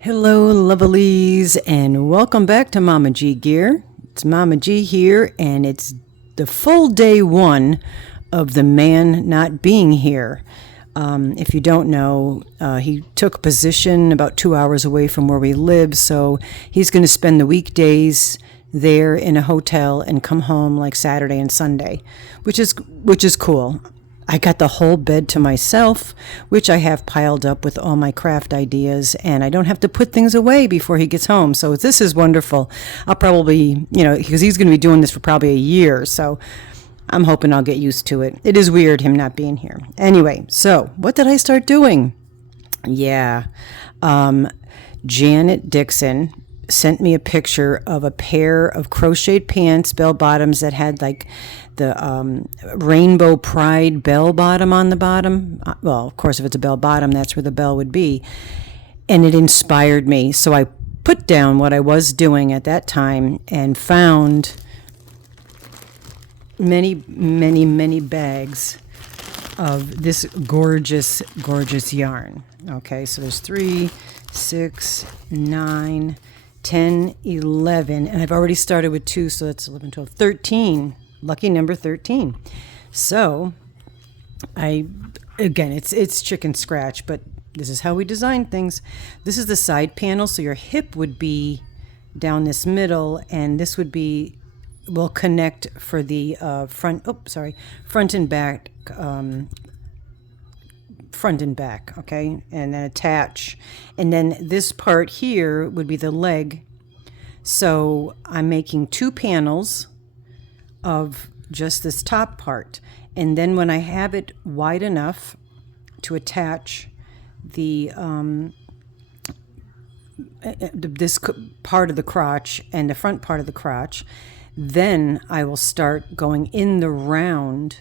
Hello, Lovelies, and welcome back to Mama G Gear. It's Mama G here, and it's the full day one of the man not being here. If you don't know, he took position about 2 hours away from where we live, so he's going to spend the weekdays there in a hotel and come home like Saturday and Sunday, which is cool. I got the whole bed to myself, which I have piled up with all my craft ideas, and I don't have to put things away before he gets home. So this is wonderful. I'll probably, because he's going to be doing this for probably a year, so I'm hoping I'll get used to it. It is weird him not being here. Anyway, so what did I start doing? Yeah. Janet Dixon sent me a picture of a pair of crocheted pants, bell bottoms that had like the rainbow pride bell bottom on the bottom. Well, of course, if it's a bell bottom, that's where the bell would be. And it inspired me. So I put down what I was doing at that time and found many, many, many bags of this gorgeous, gorgeous yarn. Okay, so there's 3, 6, 9, 10, 11, and I've already started with 2, so that's 11, 12, 13. Lucky number 13. So it's chicken scratch, but this is how we design things. This is the side panel, so your hip would be down this middle, and this would will connect for the front and back, okay, and then attach, and then this part here would be the leg. So I'm making 2 panels of just this top part, and then when I have it wide enough to attach the this part of the crotch and the front part of the crotch, then I will start going in the round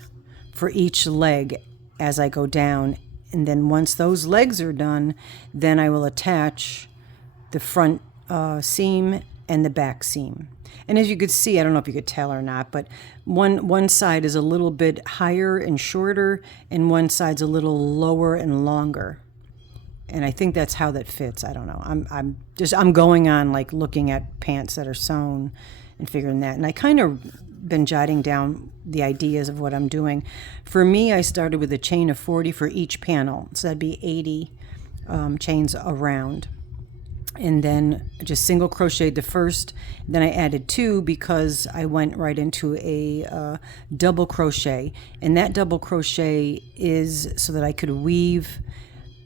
for each leg as I go down, and then once those legs are done, then I will attach the front seam and the back seam. And as you could see, I don't know if you could tell or not, but one side is a little bit higher and shorter, and one side's a little lower and longer. And I think that's how that fits. I don't know. I'm going on like looking at pants that are sewn and figuring that. And I kind of been jotting down the ideas of what I'm doing. For me, I started with a chain of 40 for each panel, so that'd be 80 chains around. And then just single crocheted the first, then I added 2 because I went right into a double crochet, and that double crochet is so that I could weave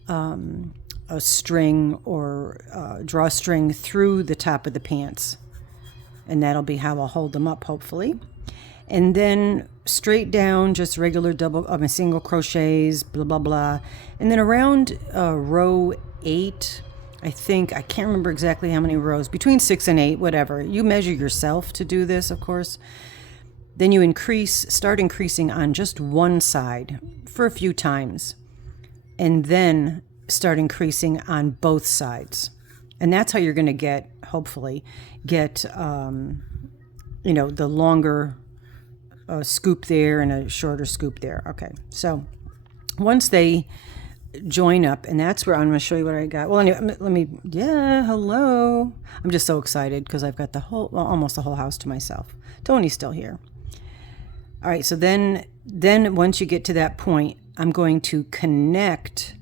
a string or drawstring through the top of the pants, and that'll be how I'll hold them up, hopefully. And then straight down, just regular single crochets, blah blah blah, and then around row 8, I can't remember exactly how many rows, between 6 and 8, whatever. You measure yourself to do this, of course. Then you start increasing on just one side for a few times, and then start increasing on both sides. And that's how you're going to hopefully get the longer scoop there and a shorter scoop there. Okay, so once they join up, and that's where I'm going to show you what I got. Well, anyway, hello. I'm just so excited because I've got almost the whole house to myself. Tony's still here. All right, so then once you get to that point, I'm going to connect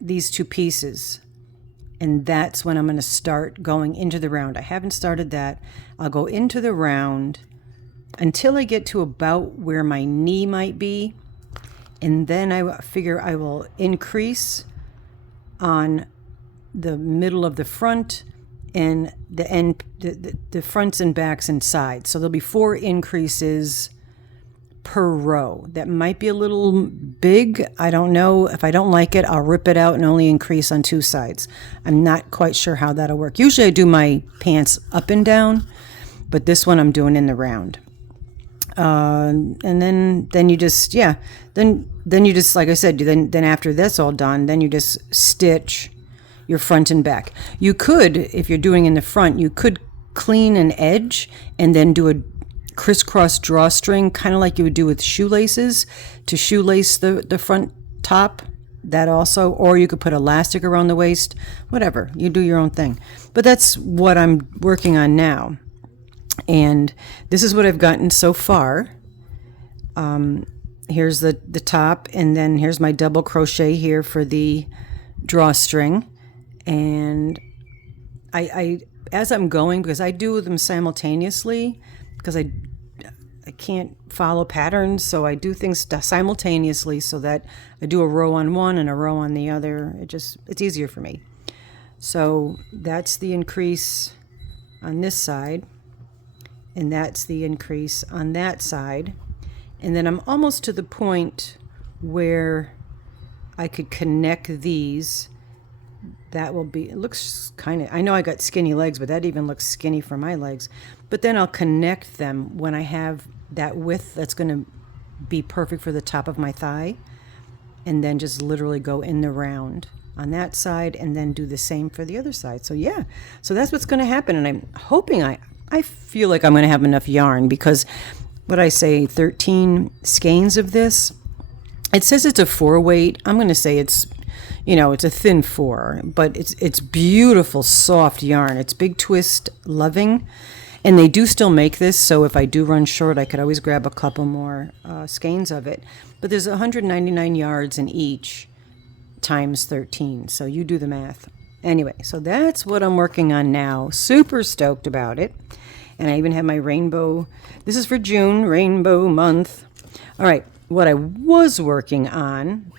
these 2 pieces, and that's when I'm going to start going into the round. I haven't started that. I'll go into the round until I get to about where my knee might be. And then I figure I will increase on the middle of the front and the end, the fronts and backs and sides. So there'll be 4 increases per row. That might be a little big. I don't know. If I don't like it, I'll rip it out and only increase on 2 sides. I'm not quite sure how that'll work. Usually I do my pants up and down, but this one I'm doing in the round. And then you just, then you just, like I said, then after that's all done, then you just stitch your front and back. You could, if you're doing in the front, you could clean an edge and then do a crisscross drawstring, kind of like you would do with shoelaces, to shoelace the front top that also, or you could put elastic around the waist, whatever, you do your own thing. But that's what I'm working on now. And this is what I've gotten so far. Here's the top, and then here's my double crochet here for the drawstring. And I as I'm going, because I do them simultaneously, because I can't follow patterns, so I do things simultaneously so that I do a row on one and a row on the other. It's easier for me. So that's the increase on this side, and that's the increase on that side. And then I'm almost to the point where I could connect these. That will be, it looks kind of, I know I got skinny legs, but that even looks skinny for my legs. But then I'll connect them when I have that width that's going to be perfect for the top of my thigh. And then just literally go in the round on that side and then do the same for the other side. So yeah, so that's what's going to happen. And I'm hoping, I feel like I'm going to have enough yarn, because what I say, 13 skeins of this. It says it's a 4 weight. I'm going to say it's, it's a thin 4, but it's beautiful, soft yarn. It's Big Twist Loving, and they do still make this. So if I do run short, I could always grab a couple more skeins of it. But there's 199 yards in each times 13. So you do the math. Anyway, so that's what I'm working on now. Super stoked about it. And I even have my rainbow. This is for June, rainbow month. All right, what I was working on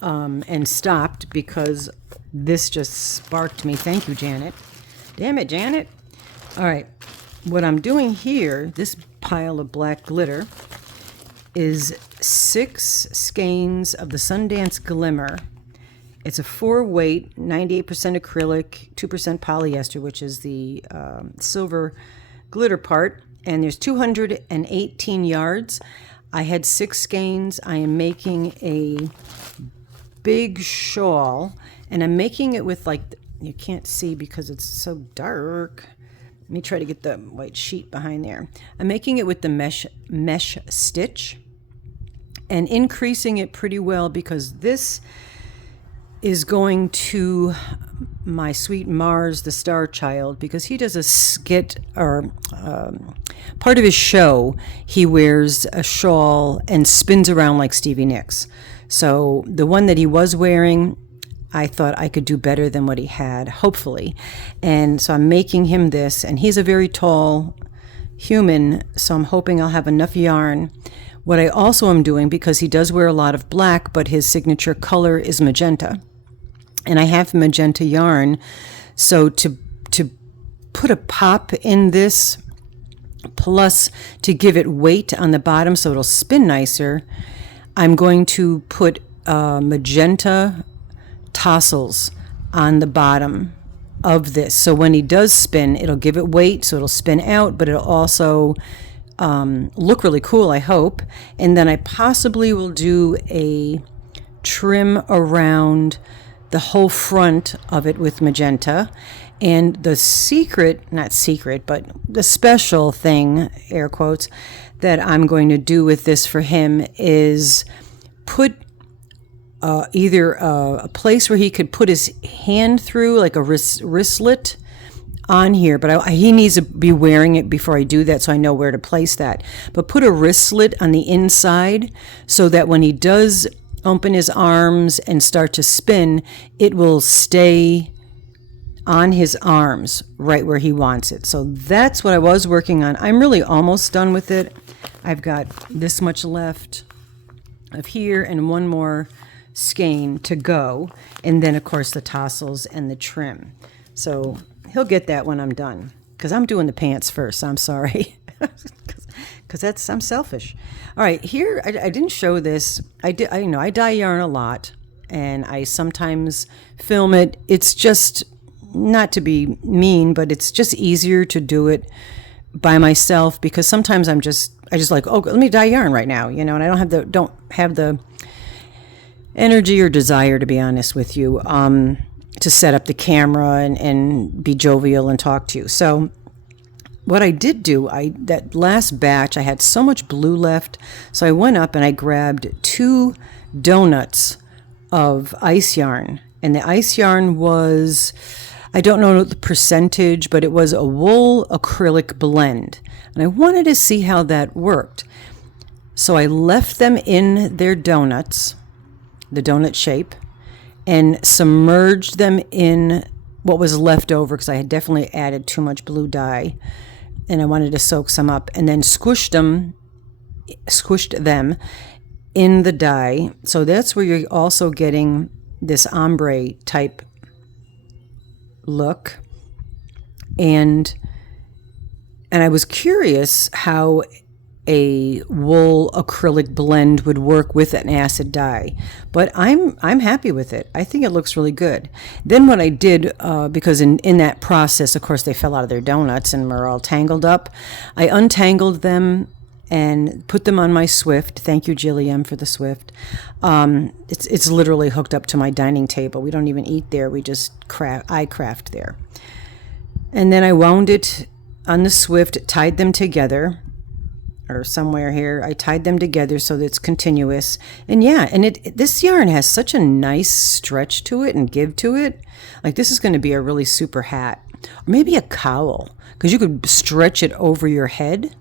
and stopped because this just sparked me. Thank you, Janet. Damn it, Janet. All right, what I'm doing here, this pile of black glitter, is 6 skeins of the Sundance Glimmer. It's a 4 weight, 98% acrylic, 2% polyester, which is the silver glitter part, and there's 218 yards. I had 6 skeins. I am making a big shawl, and I'm making it with, like, you can't see because it's so dark. Let me try to get the white sheet behind there. I'm making it with the mesh stitch and increasing it pretty well, because this is going to my sweet Mars, the Star Child, because he does a skit, or part of his show, he wears a shawl and spins around like Stevie Nicks. So the one that he was wearing, I thought I could do better than what he had, hopefully. And so I'm making him this, and he's a very tall human, so I'm hoping I'll have enough yarn. What I also am doing, because he does wear a lot of black, but his signature color is magenta, and I have magenta yarn, so to put a pop in this, plus to give it weight on the bottom so it'll spin nicer, I'm going to put magenta tassels on the bottom of this. So when he does spin, it'll give it weight, so it'll spin out, but it'll also look really cool, I hope. And then I possibly will do a trim around the whole front of it with magenta. And the not secret, but the special thing, air quotes, that I'm going to do with this for him is put either a place where he could put his hand through, like a wristlet on here, but he needs to be wearing it before I do that, so I know where to place that. But put a wristlet on the inside so that when he does open his arms and start to spin, it will stay on his arms right where he wants it. So that's what I was working on. I'm really almost done with it. I've got this much left of here and one more skein to go, and then of course the tassels and the trim. So he'll get that when I'm done, because I'm doing the pants first. I'm sorry, because I'm selfish. All right, here I didn't show this. I dye yarn a lot, and I sometimes film it. It's just, not to be mean, but it's just easier to do it by myself, because sometimes I just like, oh, let me dye yarn right now, and I don't have the energy or desire, to be honest with you, to set up the camera and be jovial and talk to you. So what I did do, that last batch, I had so much blue left, so I went up and I grabbed 2 donuts of ice yarn. And the ice yarn was, I don't know the percentage, but it was a wool acrylic blend. And I wanted to see how that worked. So I left them in their donuts, the donut shape, and submerged them in what was left over, because I had definitely added too much blue dye and I wanted to soak some up, and then squished them in the dye. So that's where you're also getting this ombre type look. And I was curious how a wool acrylic blend would work with an acid dye, but I'm happy with it. I think it looks really good. Then what I did, because in that process, of course, they fell out of their donuts and were all tangled up, I untangled them and put them on my Swift. Thank you, Jilliam, for the Swift. It's literally hooked up to my dining table. We don't even eat there. We just I craft there. And then I wound it on the Swift, tied them together, or somewhere here. I tied them together so that it's continuous. And yeah, and this yarn has such a nice stretch to it and give to it. Like, this is going to be a really super hat, or maybe a cowl, because you could stretch it over your head.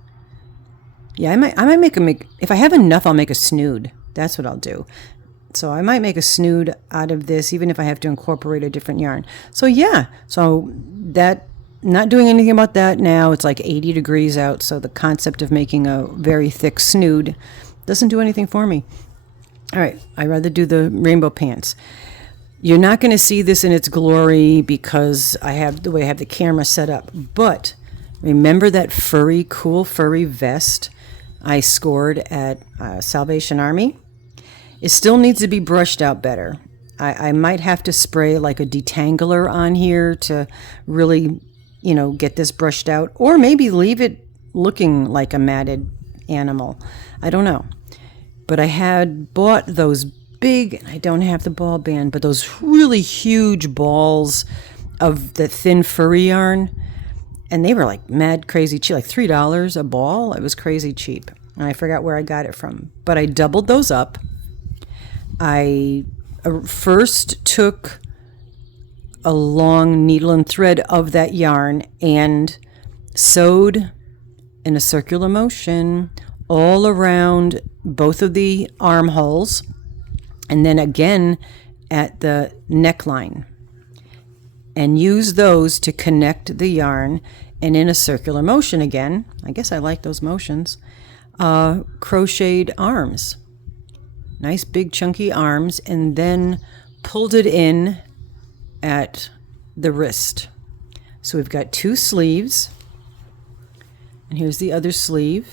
Yeah, I might make if I have enough, I'll make a snood. That's what I'll do. So I might make a snood out of this, even if I have to incorporate a different yarn. So yeah, so that, not doing anything about that now. It's like 80 degrees out, so the concept of making a very thick snood doesn't do anything for me. All right, I'd rather do the rainbow pants. You're not going to see this in its glory because I have the way I have the camera set up, but remember that cool furry vest I scored at Salvation Army? It still needs to be brushed out better. I might have to spray like a detangler on here to really, get this brushed out, or maybe leave it looking like a matted animal. I don't know. But I had bought those big, I don't have the ball band, but those really huge balls of the thin furry yarn. And they were like mad crazy cheap, like $3 a ball. It was crazy cheap. And I forgot where I got it from. But I doubled those up. I first took a long needle and thread of that yarn and sewed in a circular motion all around both of the armholes, and then again at the neckline, and use those to connect the yarn, and in a circular motion again, I guess I like those motions, crocheted arms, nice big chunky arms, and then pulled it in at the wrist. So we've got two sleeves, and here's the other sleeve.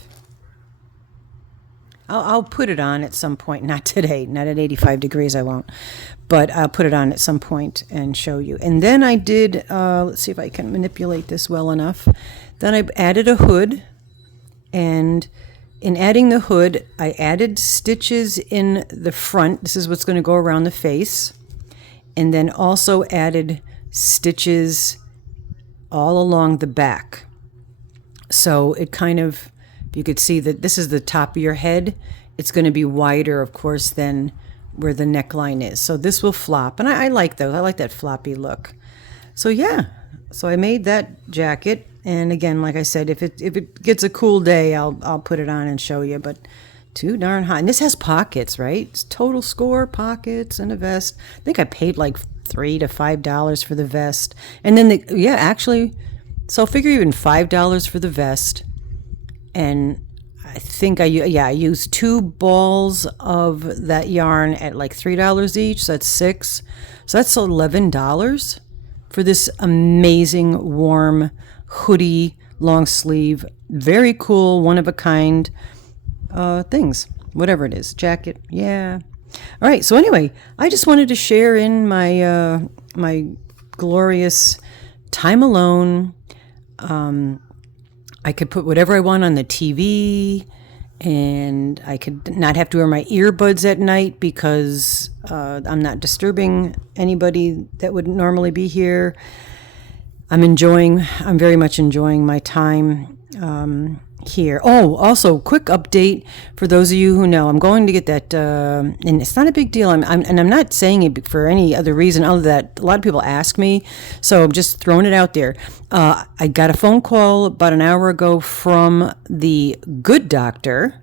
I'll put it on at some point, not today, not at 85 degrees I won't, but I'll put it on at some point and show you. And then I did, let's see if I can manipulate this well enough. Then I added a hood, and in adding the hood, I added stitches in the front. This is what's going to go around the face. And then also added stitches all along the back. So it kind of, you could see that this is the top of your head. It's going to be wider, of course, than where the neckline is. So this will flop. And I like those. I like that floppy look. So yeah, so I made that jacket. And again, like I said, if it gets a cool day, I'll put it on and show you. But too darn hot. And this has pockets, right? It's total score, pockets, and a vest. I think I paid like $3 to $5 for the vest. And then, actually, so figure even $5 for the vest. And I think I used 2 balls of that yarn at like $3 each. So that's $6. So that's $11 for this amazing warm hoodie, long sleeve, very cool, one of a kind things, whatever it is, jacket. Yeah. All right. So anyway, I just wanted to share in my my glorious time alone. I could put whatever I want on the TV, and I could not have to wear my earbuds at night because I'm not disturbing anybody that would normally be here. I'm very much enjoying my time. here. Oh, also quick update for those of you who know, I'm going to get that, and it's not a big deal. I'm not saying it for any other reason other than that a lot of people ask me, so I'm just throwing it out there. I got a phone call about an hour ago from the good doctor,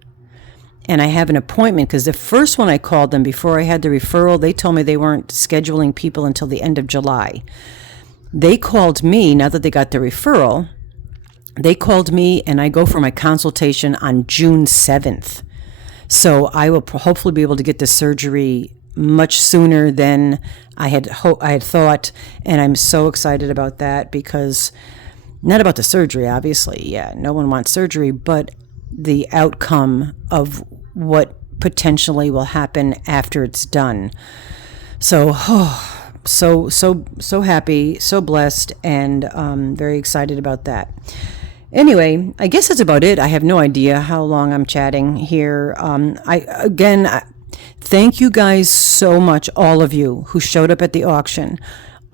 and I have an appointment because the first one I called them before I had the referral, they told me they weren't scheduling people until the end of July. They called me, now that they got the referral, they called me, and I go for my consultation on June 7th. So I will hopefully be able to get the surgery much sooner than I had thought, and I'm so excited about that because, not about the surgery, obviously. Yeah, no one wants surgery, but the outcome of what potentially will happen after it's done. So, so happy, so blessed, and very excited about that. Anyway, I guess that's about it. I have no idea how long I'm chatting here. Thank you guys so much, all of you who showed up at the auction,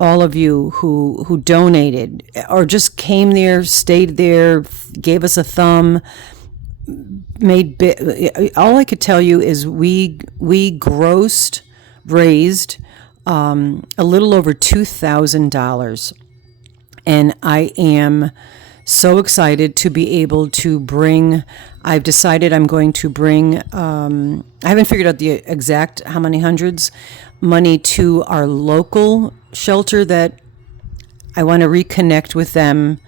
all of you who donated or just came there, stayed there, gave us a thumb. All I could tell you is we raised a little over $2,000, and I am so excited to be able to bring. I've decided I'm going to bring, I haven't figured out the exact how many hundreds, money to our local shelter that I want to reconnect with them.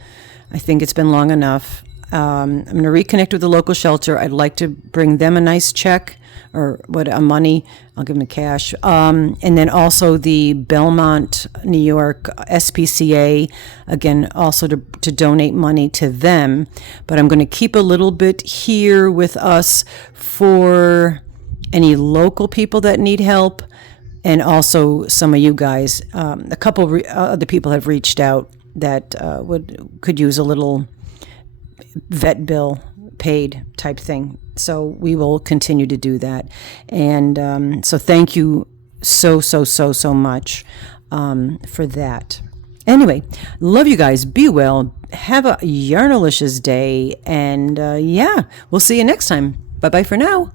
I think it's been long enough. I'm going to reconnect with the local shelter. I'd like to bring them a nice check or money. I'll give them cash. And then also the Belmont, New York SPCA, again, also to donate money to them. But I'm going to keep a little bit here with us for any local people that need help. And also some of you guys, a couple other people have reached out that could use a little vet bill paid type thing. So we will continue to do that. And so thank you so much for that. Anyway, love you guys. Be well. Have a yarnalicious day. And yeah, we'll see you next time. Bye-bye for now.